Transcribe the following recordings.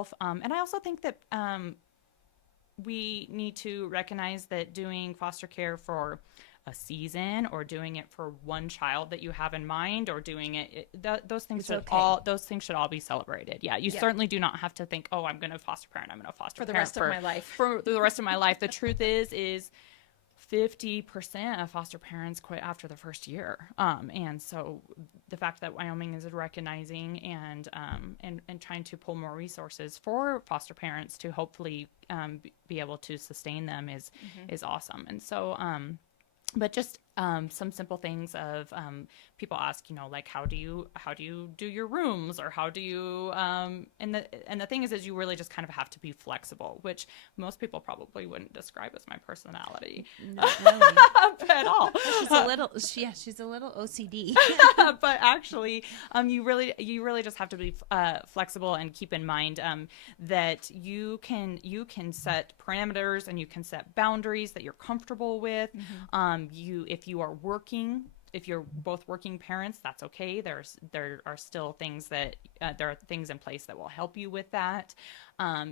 yourself. And I also think that we need to recognize that doing foster care for a season or doing it for one child that you have in mind or doing those things should all be celebrated. Yeah, you certainly do not have to think, oh, I'm going to foster parent, I'm going to foster for the parent rest of my life. For the rest of my life. The truth is 50% of foster parents quit after the first year. And so the fact that Wyoming is recognizing and trying to pull more resources for foster parents to hopefully be able to sustain them is awesome. And so but just some simple things of people ask, like how do you do your rooms, or how do you and the thing is you really just kind of have to be flexible, which most people probably wouldn't describe as my personality. Not really. At all. She's a little OCD. But actually, you really just have to be flexible and keep in mind that you can set parameters and you can set boundaries that you're comfortable with. If you're both working parents, that's okay. There are still things that there are things in place that will help you with that.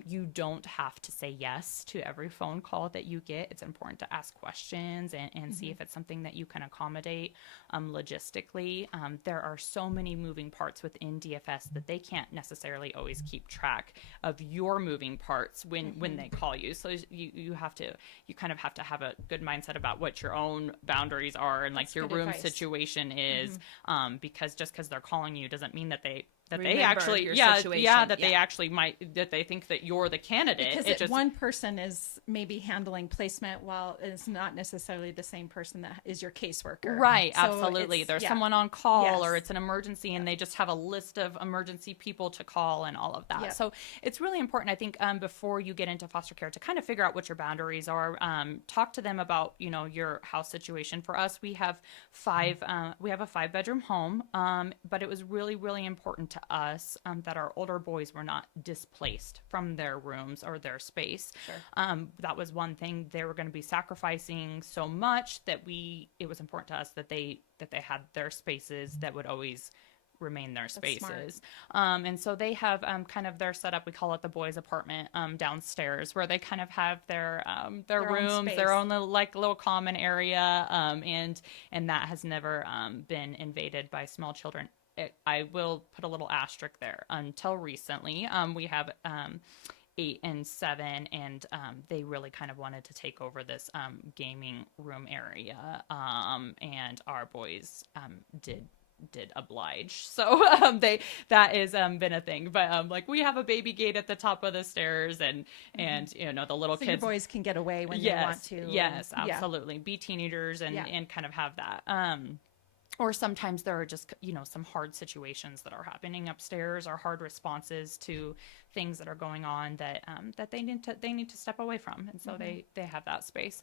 You don't have to say yes to every phone call that you get. It's important to ask questions and see if it's something that you can accommodate logistically. There are so many moving parts within DFS that they can't necessarily always keep track of your moving parts when they call you. So you kind of have to have a good mindset about what your own boundaries are and like your room situation is, because just because they're calling you doesn't mean that they actually that they think that you're the candidate. Because one person is maybe handling placement while it's not necessarily the same person that is your caseworker. Right, so absolutely. There's someone on call, or it's an emergency and they just have a list of emergency people to call and all of that. Yep. So it's really important, I think, before you get into foster care to kind of figure out what your boundaries are. Talk to them about, your house situation. For us, we have a 5-bedroom home, but it was really, really important to us that our older boys were not displaced from their rooms or their space. Sure. That was one thing. They were going to be sacrificing so much that it was important to us that they had their spaces that would always remain their spaces. And so they have kind of their setup, we call it the boys apartment, downstairs, where they kind of have their rooms, their own little common area, and that has never been invaded by small children. I will put a little asterisk there. Until recently, we have 8 and 7, and they really kind of wanted to take over this gaming room area, and our boys did oblige. So that is been a thing. But we have a baby gate at the top of the stairs, and the little kids, your boys can get away when they want to. Yes, absolutely. Be teenagers and kind of have that. Or sometimes there are just, some hard situations that are happening upstairs, or hard responses to things that are going on that they need to step away from. And so they have that space.